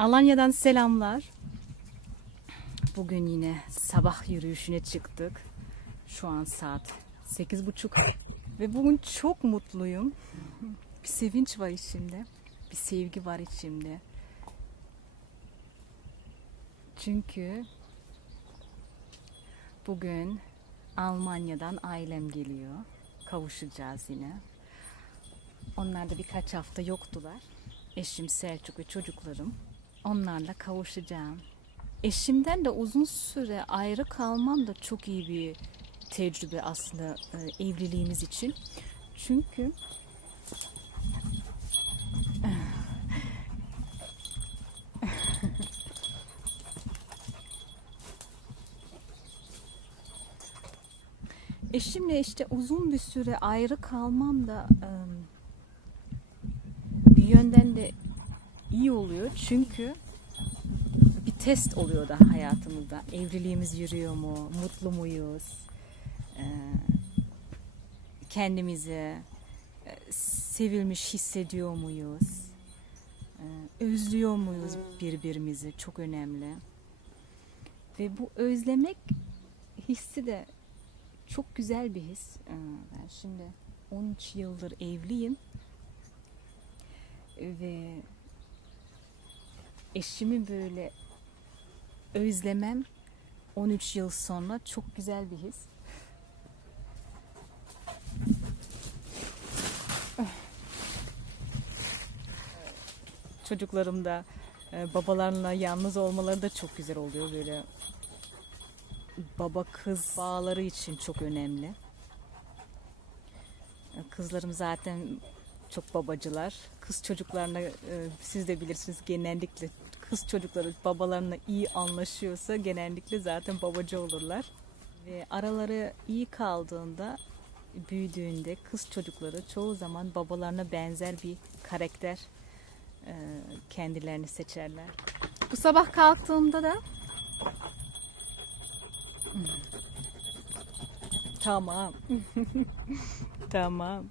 Alanya'dan selamlar. Bugün yine sabah yürüyüşüne çıktık. Şu an saat 8:30 ve bugün çok mutluyum. Bir sevinç var içimde. Bir sevgi var içimde. Çünkü bugün Almanya'dan ailem geliyor. Kavuşacağız yine. Onlar da birkaç hafta yoktular. Eşim Selçuk ve çocuklarım. Onlarla kavuşacağım. Eşimden de uzun süre ayrı kalmam da çok iyi bir tecrübe aslında evliliğimiz için. Çünkü eşimle işte uzun bir süre ayrı kalmam da bir yönden de iyi oluyor. Çünkü bir test oluyor da hayatımızda. Evliliğimiz yürüyor mu? Mutlu muyuz? Kendimizi sevilmiş hissediyor muyuz? Özlüyor muyuz birbirimizi? Çok önemli. Ve bu özlemek hissi de çok güzel bir his. Ben şimdi 13 yıldır evliyim ve eşimi böyle özlemem 13 yıl sonra çok güzel bir his. Çocuklarım da babalarla yalnız olmaları da çok güzel oluyor. Böyle baba kız bağları için çok önemli. Kızlarım zaten çok babacılar. Kız çocuklarına siz de bilirsiniz, genellikle kız çocukları babalarına iyi anlaşıyorsa genellikle zaten babacı olurlar. Ve araları iyi kaldığında, büyüdüğünde kız çocukları çoğu zaman babalarına benzer bir karakter kendilerini seçerler. Bu sabah kalktığımda da tamam. Tamam.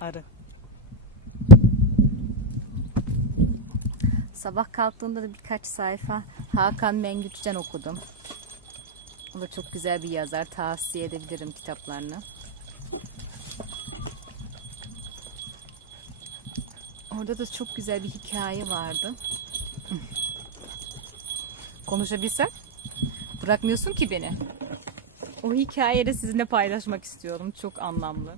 Arı. Sabah kalktığımda da birkaç sayfa Hakan Mengüç'ten okudum. O da çok güzel bir yazar. Tavsiye edebilirim kitaplarını. Orada da çok güzel bir hikaye vardı. Konuşabilsem bırakmıyorsun ki beni. O hikayeyi de sizinle paylaşmak istiyorum. Çok anlamlı.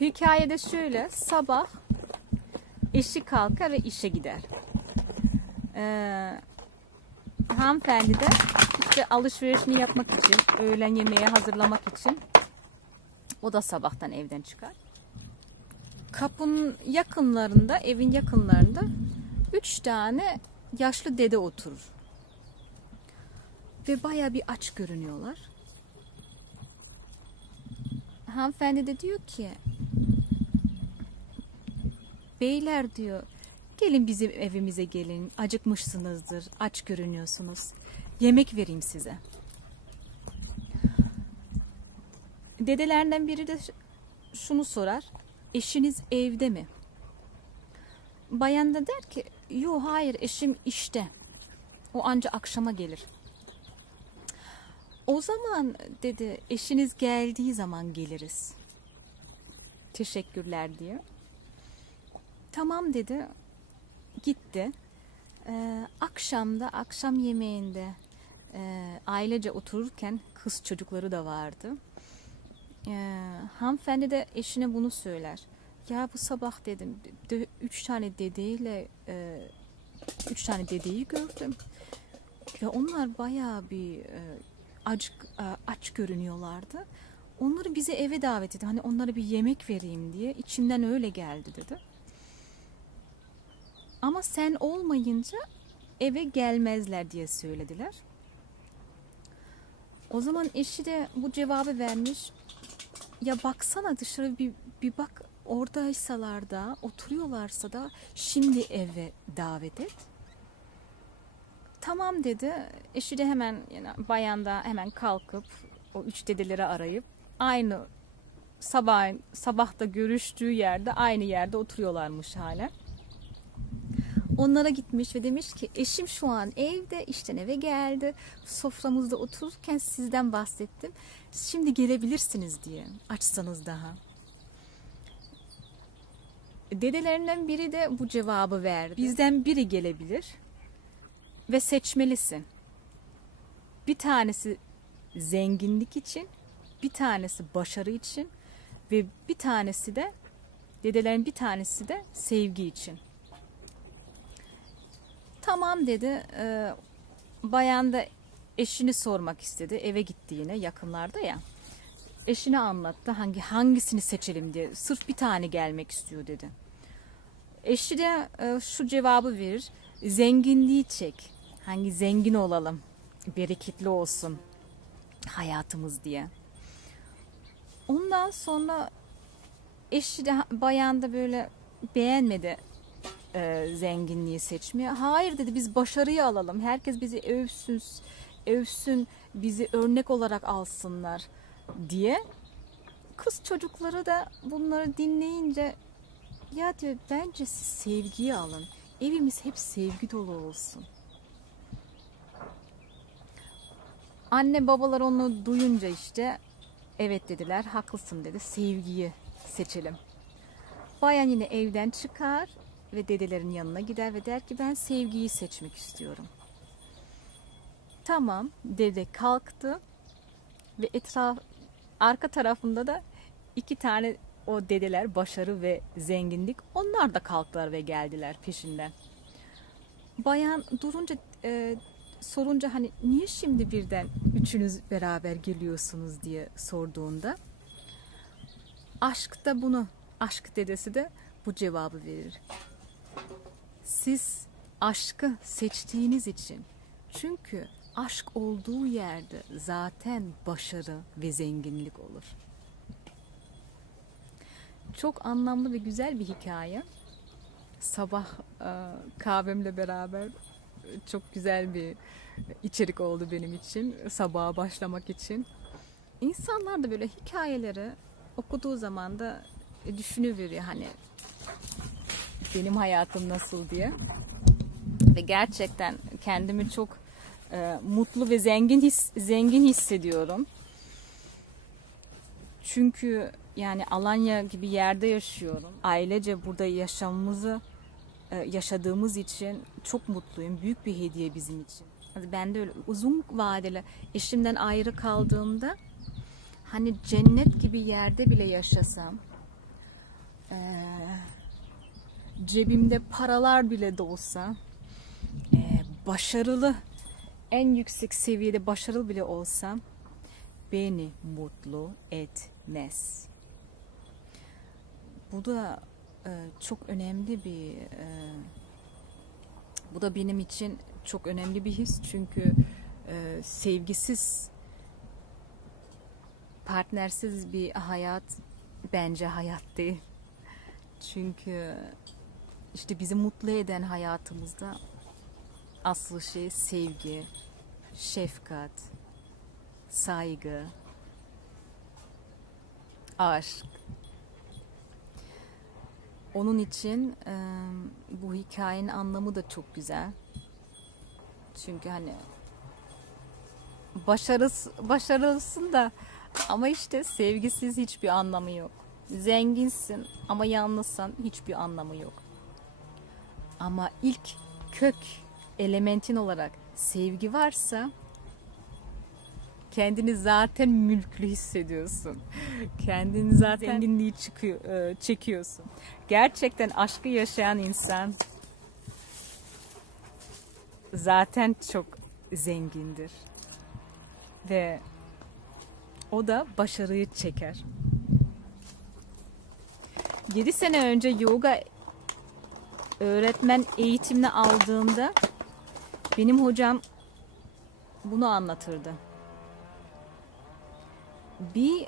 Hikayede şöyle: sabah eşi kalkar ve işe gider. Hanımefendi de işte alışverişini yapmak için, öğlen yemeği hazırlamak için o da sabahtan evden çıkar. Kapının yakınlarında, evin yakınlarında 3 tane yaşlı dede oturur. Ve bayağı bir aç görünüyorlar. Hanımefendi de diyor ki, beyler diyor, gelin bizim evimize gelin, acıkmışsınızdır, aç görünüyorsunuz, yemek vereyim size. Dedelerden biri de şunu sorar, eşiniz evde mi? Bayan da der ki, yo hayır, eşim işte, o anca akşama gelir. O zaman dedi, eşiniz geldiği zaman geliriz. Teşekkürler diyor. Tamam dedi, gitti. Akşam yemeğinde ailece otururken kız çocukları da vardı. Hanımefendi de eşine bunu söyler. Ya bu sabah dedim, 3 tane dedeyle 3 tane dedeyi gördüm. Ve onlar bayağı bir aç görünüyorlardı. Onları bize eve davet etti. Hani onlara bir yemek vereyim diye. İçimden öyle geldi dedi. Ama sen olmayınca eve gelmezler diye söylediler. O zaman eşi de bu cevabı vermiş. Ya baksana dışarı bir bak, oradaysalar da, oturuyorlarsa da şimdi eve davet et. Tamam dedi. Eşi de hemen, yani bayan da hemen kalkıp o 3 dedeleri arayıp aynı sabahta görüştüğü yerde aynı yerde oturuyorlarmış hala. Onlara gitmiş ve demiş ki eşim şu an evde, işten eve geldi. Soframızda otururken sizden bahsettim. Şimdi gelebilirsiniz diye, açsanız daha. Dedelerinden biri de bu cevabı verdi. Bizden biri gelebilir ve seçmelisin. Bir tanesi zenginlik için, bir tanesi başarı için ve bir tanesi de, dedelerin bir tanesi de sevgi için. Tamam dedi. Bayan da eşini sormak istedi. Eve gitti yine, yakınlarda ya. Eşine anlattı hangisini seçelim diye. Sırf bir tane gelmek istiyor dedi. Eşi de şu cevabı verir. Zenginliği çek. Hangi zengin olalım. Bereketli olsun hayatımız diye. Ondan sonra eşi de, bayan da böyle beğenmedi zenginliği seçmeye. Hayır dedi, biz başarıyı alalım. Herkes bizi övsün, bizi örnek olarak alsınlar diye. Kız çocukları da bunları dinleyince ya diyor, bence siz sevgiyi alın. Evimiz hep sevgi dolu olsun. Anne babalar onu duyunca işte evet dediler, haklısın dedi, sevgiyi seçelim. Bayan yine evden çıkar ve dedelerin yanına gider ve der ki ben sevgiyi seçmek istiyorum. Tamam, dede kalktı ve arka tarafında da iki tane o dedeler, başarı ve zenginlik, onlar da kalktılar ve geldiler peşinden. Bayan durunca sorunca hani niye şimdi birden üçünüz beraber geliyorsunuz diye sorduğunda aşk dedesi de bu cevabı verir. Siz aşkı seçtiğiniz için, çünkü aşk olduğu yerde zaten başarı ve zenginlik olur. Çok anlamlı ve güzel bir hikaye. Sabah kahvemle beraber çok güzel bir içerik oldu benim için, sabaha başlamak için. İnsanlar da böyle hikayeleri okuduğu zaman da düşünüveriyor hani benim hayatım nasıl diye. Ve gerçekten kendimi çok mutlu ve zengin hissediyorum. Çünkü yani Alanya gibi yerde yaşıyorum. Ailece burada yaşadığımız için çok mutluyum. Büyük bir hediye bizim için. Ben de öyle uzun vadeli eşimden ayrı kaldığımda hani cennet gibi yerde bile yaşasam, cebimde paralar bile de olsa, başarılı, en yüksek seviyede başarılı bile olsam beni mutlu etmez. Bu da çok önemli bu da benim için çok önemli bir his, çünkü sevgisiz, partnersiz bir hayat bence hayat değil. Çünkü işte bizi mutlu eden hayatımızda asıl şey sevgi, şefkat, saygı, aşk. Onun için bu hikayenin anlamı da çok güzel. Çünkü hani başarılısın da ama işte sevgisiz hiçbir anlamı yok. Zenginsin ama yalnızsan hiçbir anlamı yok. Ama ilk kök elementin olarak sevgi varsa kendini zaten mülklü hissediyorsun. Kendini zaten zenginliği çekiyorsun. Gerçekten aşkı yaşayan insan zaten çok zengindir. Ve o da başarıyı çeker. 7 sene önce yoga öğretmen eğitimini aldığımda benim hocam bunu anlatırdı. Bir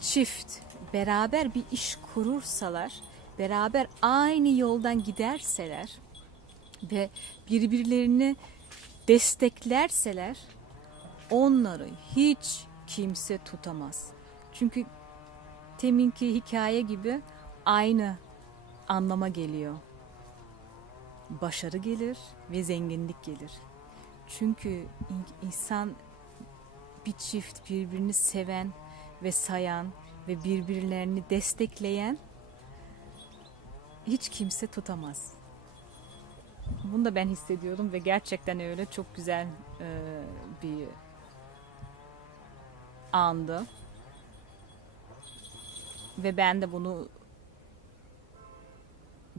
çift beraber bir iş kurursalar, beraber aynı yoldan giderseler ve birbirlerini desteklerseler onları hiç kimse tutamaz. Çünkü teminki hikaye gibi aynı anlama geliyor. Başarı gelir ve zenginlik gelir. Çünkü insan, bir çift birbirini seven ve sayan ve birbirlerini destekleyen hiç kimse tutamaz. Bunu da ben hissediyorum ve gerçekten öyle çok güzel bir andı. Ve ben de bunu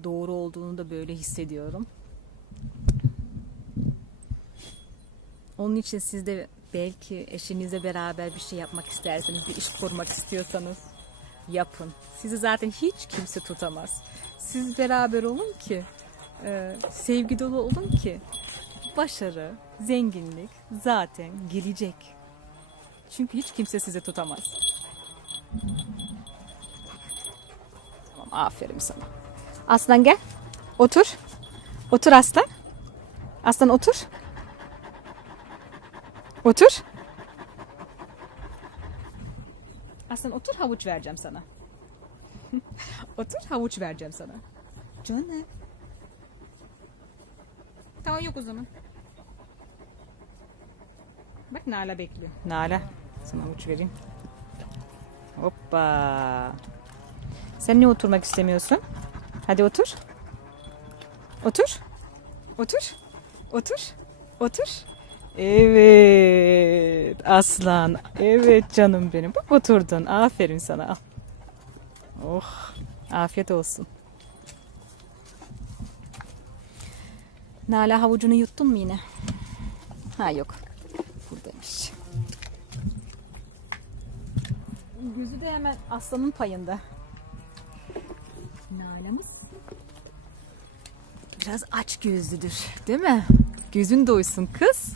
doğru olduğunu da böyle hissediyorum. Onun için siz de belki eşinizle beraber bir şey yapmak isterseniz, bir iş kurmak istiyorsanız yapın. Sizi zaten hiç kimse tutamaz. Siz beraber olun ki, sevgi dolu olun ki başarı, zenginlik zaten gelecek. Çünkü hiç kimse sizi tutamaz. Tamam, aferin sana. Aslan gel. Otur. Otur aslan. Aslan otur. Otur. Aslan otur, havuç vereceğim sana. Otur, havuç vereceğim sana. Canım. Tamam, yok o zaman. Bak Nala bekliyor. Nala, sana havuç vereyim. Hoppa. Sen niye oturmak istemiyorsun? Hadi otur. Otur. Otur. Otur. Otur. Evet. Aslan. Evet canım benim. Bak oturdun. Aferin sana. Al. Oh. Afiyet olsun. Nala, havucunu yuttun mu yine? Ha yok. Buradaymış. Gözü de hemen aslanın payında. Nalamız biraz aç gözlüdür, değil mi? Gözün doysun kız.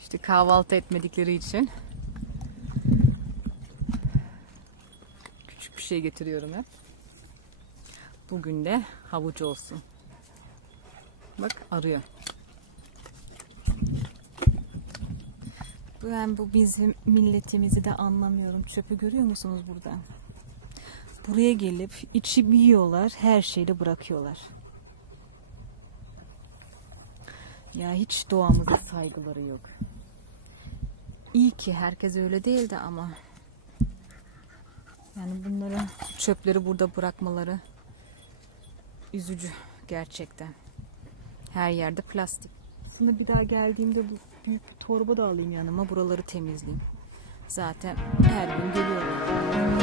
İşte kahvaltı etmedikleri için küçük bir şey getiriyorum hep. Bugün de havuç olsun. Bak arıyor. Ben bu bizim milletimizi de anlamıyorum. Çöpü görüyor musunuz burada? Buraya gelip içi yiyorlar, her şeyi de bırakıyorlar. Ya hiç doğamıza saygıları yok. İyi ki herkes öyle değildi ama yani bunları, çöpleri burada bırakmaları üzücü gerçekten. Her yerde plastik. Aslında bir daha geldiğimde bu büyük bir torba da alayım yanıma, buraları temizleyeyim. Zaten her gün geliyorum.